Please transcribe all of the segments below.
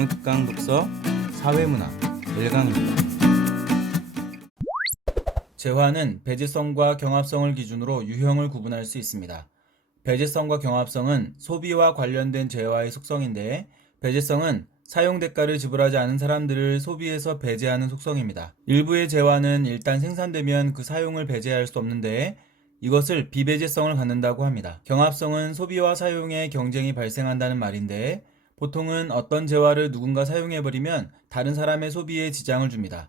수능 특강 독서 사회문화 1강입니다. 재화는 배제성과 경합성을 기준으로 유형을 구분할 수 있습니다. 배제성과 경합성은 소비와 관련된 재화의 속성인데, 배제성은 사용 대가를 지불하지 않은 사람들을 소비에서 배제하는 속성입니다. 일부의 재화는 일단 생산되면 그 사용을 배제할 수 없는데 이것을 비배제성을 갖는다고 합니다. 경합성은 소비와 사용에 경쟁이 발생한다는 말인데, 보통은 어떤 재화를 누군가 사용해버리면 다른 사람의 소비에 지장을 줍니다.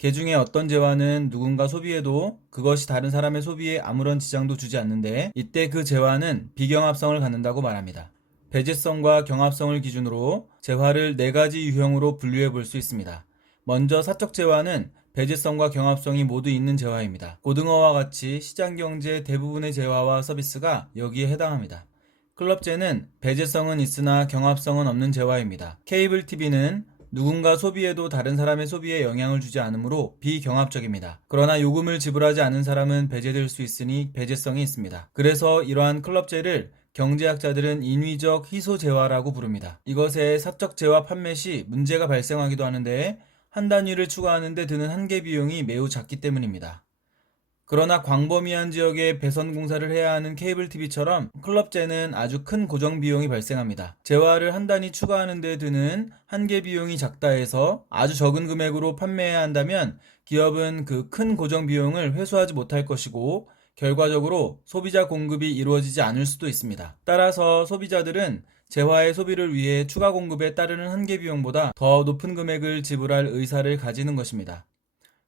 그 중에 어떤 재화는 누군가 소비해도 그것이 다른 사람의 소비에 아무런 지장도 주지 않는데, 이때 그 재화는 비경합성을 갖는다고 말합니다. 배제성과 경합성을 기준으로 재화를 4가지 유형으로 분류해 볼 수 있습니다. 먼저 사적 재화는 배제성과 경합성이 모두 있는 재화입니다. 고등어와 같이 시장경제 대부분의 재화와 서비스가 여기에 해당합니다. 클럽재는 배제성은 있으나 경합성은 없는 재화입니다. 케이블 TV는 누군가 소비해도 다른 사람의 소비에 영향을 주지 않으므로 비경합적입니다. 그러나 요금을 지불하지 않은 사람은 배제될 수 있으니 배제성이 있습니다. 그래서 이러한 클럽재를 경제학자들은 인위적 희소재화라고 부릅니다. 이것의 사적 재화 판매 시 문제가 발생하기도 하는데, 한 단위를 추가하는 데 드는 한계 비용이 매우 작기 때문입니다. 그러나 광범위한 지역에 배선 공사를 해야 하는 케이블 TV처럼 클럽재는 아주 큰 고정 비용이 발생합니다. 재화를 한 단위 추가하는 데 드는 한계 비용이 작다 해서 아주 적은 금액으로 판매해야 한다면 기업은 그 큰 고정 비용을 회수하지 못할 것이고, 결과적으로 소비자 공급이 이루어지지 않을 수도 있습니다. 따라서 소비자들은 재화의 소비를 위해 추가 공급에 따르는 한계 비용보다 더 높은 금액을 지불할 의사를 가지는 것입니다.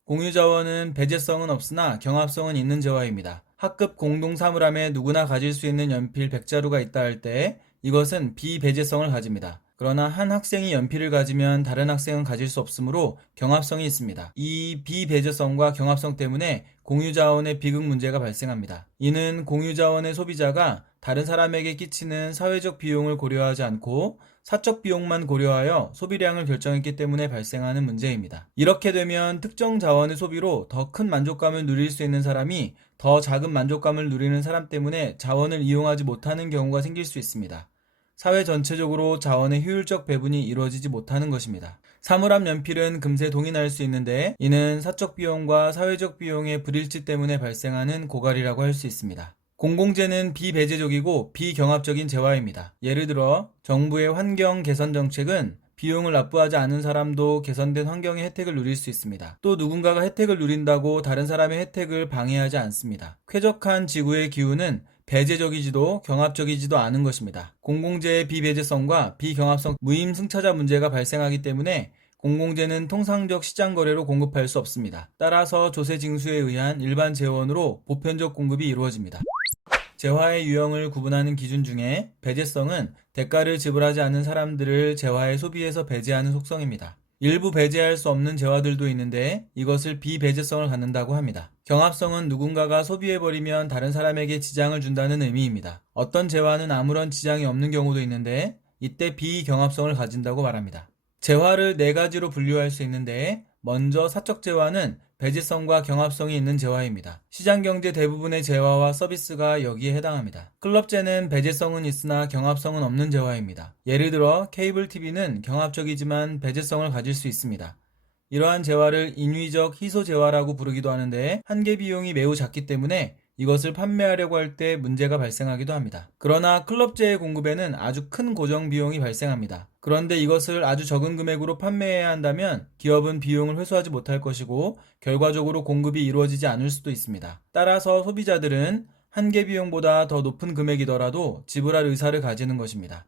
공유자원은 배제성은 없으나 경합성은 있는 재화입니다. 학급 공동사물함에 누구나 가질 수 있는 연필 100자루가 있다 할 때 이것은 비배제성을 가집니다. 그러나 한 학생이 연필을 가지면 다른 학생은 가질 수 없으므로 경합성이 있습니다. 이 비배제성과 경합성 때문에 공유자원의 비극 문제가 발생합니다. 이는 공유자원의 소비자가 다른 사람에게 끼치는 사회적 비용을 고려하지 않고 사적 비용만 고려하여 소비량을 결정했기 때문에 발생하는 문제입니다. 이렇게 되면 특정 자원의 소비로 더 큰 만족감을 누릴 수 있는 사람이 더 작은 만족감을 누리는 사람 때문에 자원을 이용하지 못하는 경우가 생길 수 있습니다. 사회 전체적으로 자원의 효율적 배분이 이루어지지 못하는 것입니다. 사물함 연필은 금세 동이 날 수 있는데, 이는 사적 비용과 사회적 비용의 불일치 때문에 발생하는 고갈이라고 할 수 있습니다. 공공재는 비배제적이고 비경합적인 재화입니다. 예를 들어 정부의 환경 개선 정책은 비용을 납부하지 않은 사람도 개선된 환경의 혜택을 누릴 수 있습니다. 또 누군가가 혜택을 누린다고 다른 사람의 혜택을 방해하지 않습니다. 쾌적한 지구의 기후는 배제적이지도 경합적이지도 않은 것입니다. 공공재의 비배제성과 비경합성 무임승차자 문제가 발생하기 때문에 공공재는 통상적 시장 거래로 공급할 수 없습니다. 따라서 조세징수에 의한 일반 재원으로 보편적 공급이 이루어집니다. 재화의 유형을 구분하는 기준 중에 배제성은 대가를 지불하지 않은 사람들을 재화의 소비에서 배제하는 속성입니다. 일부 배제할 수 없는 재화들도 있는데 이것을 비배제성을 갖는다고 합니다. 경합성은 누군가가 소비해버리면 다른 사람에게 지장을 준다는 의미입니다. 어떤 재화는 아무런 지장이 없는 경우도 있는데 이때 비경합성을 가진다고 말합니다. 재화를 4가지로 분류할 수 있는데, 먼저 사적 재화는 배제성과 경합성이 있는 재화입니다. 시장경제 대부분의 재화와 서비스가 여기에 해당합니다. 클럽재는 배제성은 있으나 경합성은 없는 재화입니다. 예를 들어 케이블 TV는 경합적이지만 배제성을 가질 수 있습니다. 이러한 재화를 인위적 희소 재화라고 부르기도 하는데, 한계 비용이 매우 작기 때문에 이것을 판매하려고 할 때 문제가 발생하기도 합니다. 그러나 클럽재의 공급에는 아주 큰 고정 비용이 발생합니다. 그런데 이것을 아주 적은 금액으로 판매해야 한다면 기업은 비용을 회수하지 못할 것이고 결과적으로 공급이 이루어지지 않을 수도 있습니다. 따라서 소비자들은 한계 비용보다 더 높은 금액이더라도 지불할 의사를 가지는 것입니다.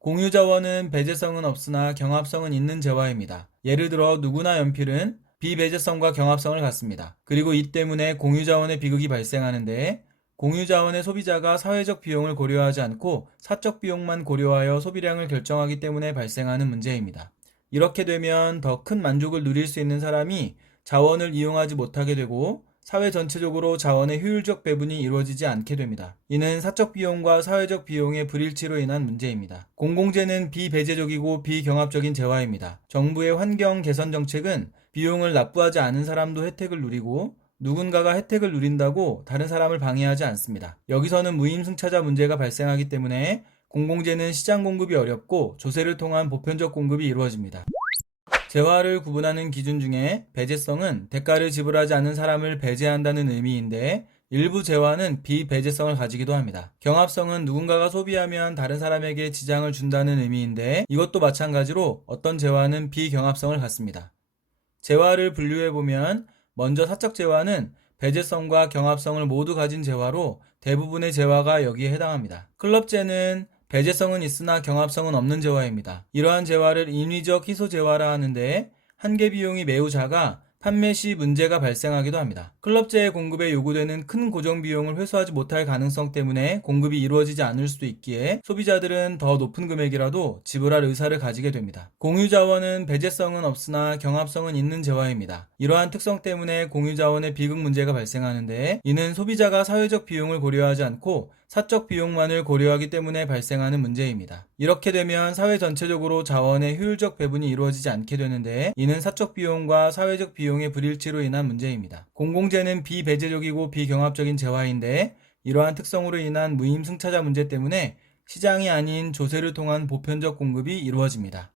공유자원은 배제성은 없으나 경합성은 있는 재화입니다. 예를 들어 누구나 연필은 비배제성과 경합성을 갖습니다. 그리고 이 때문에 공유자원의 비극이 발생하는데, 공유자원의 소비자가 사회적 비용을 고려하지 않고 사적 비용만 고려하여 소비량을 결정하기 때문에 발생하는 문제입니다. 이렇게 되면 더 큰 만족을 누릴 수 있는 사람이 자원을 이용하지 못하게 되고 사회 전체적으로 자원의 효율적 배분이 이루어지지 않게 됩니다. 이는 사적 비용과 사회적 비용의 불일치로 인한 문제입니다. 공공재는 비배제적이고 비경합적인 재화입니다. 정부의 환경 개선 정책은 비용을 납부하지 않은 사람도 혜택을 누리고 누군가가 혜택을 누린다고 다른 사람을 방해하지 않습니다. 여기서는 무임승차자 문제가 발생하기 때문에 공공재는 시장 공급이 어렵고 조세를 통한 보편적 공급이 이루어집니다. 재화를 구분하는 기준 중에 배제성은 대가를 지불하지 않는 사람을 배제한다는 의미인데 일부 재화는 비배제성을 가지기도 합니다. 경합성은 누군가가 소비하면 다른 사람에게 지장을 준다는 의미인데 이것도 마찬가지로 어떤 재화는 비경합성을 갖습니다. 재화를 분류해보면 먼저 사적 재화는 배제성과 경합성을 모두 가진 재화로 대부분의 재화가 여기에 해당합니다. 클럽재는 배제성은 있으나 경합성은 없는 재화입니다. 이러한 재화를 인위적 희소 재화라 하는데 한계 비용이 매우 작아 판매 시 문제가 발생하기도 합니다. 클럽재의 공급에 요구되는 큰 고정 비용을 회수하지 못할 가능성 때문에 공급이 이루어지지 않을 수도 있기에 소비자들은 더 높은 금액이라도 지불할 의사를 가지게 됩니다. 공유자원은 배제성은 없으나 경합성은 있는 재화입니다. 이러한 특성 때문에 공유자원의 비극 문제가 발생하는데 이는 소비자가 사회적 비용을 고려하지 않고 사적 비용만을 고려하기 때문에 발생하는 문제입니다. 이렇게 되면 사회 전체적으로 자원의 효율적 배분이 이루어지지 않게 되는데 이는 사적 비용과 사회적 비용의 불일치로 인한 문제입니다. 공공재는 비배제적이고 비경합적인 재화인데 이러한 특성으로 인한 무임승차자 문제 때문에 시장이 아닌 조세를 통한 보편적 공급이 이루어집니다.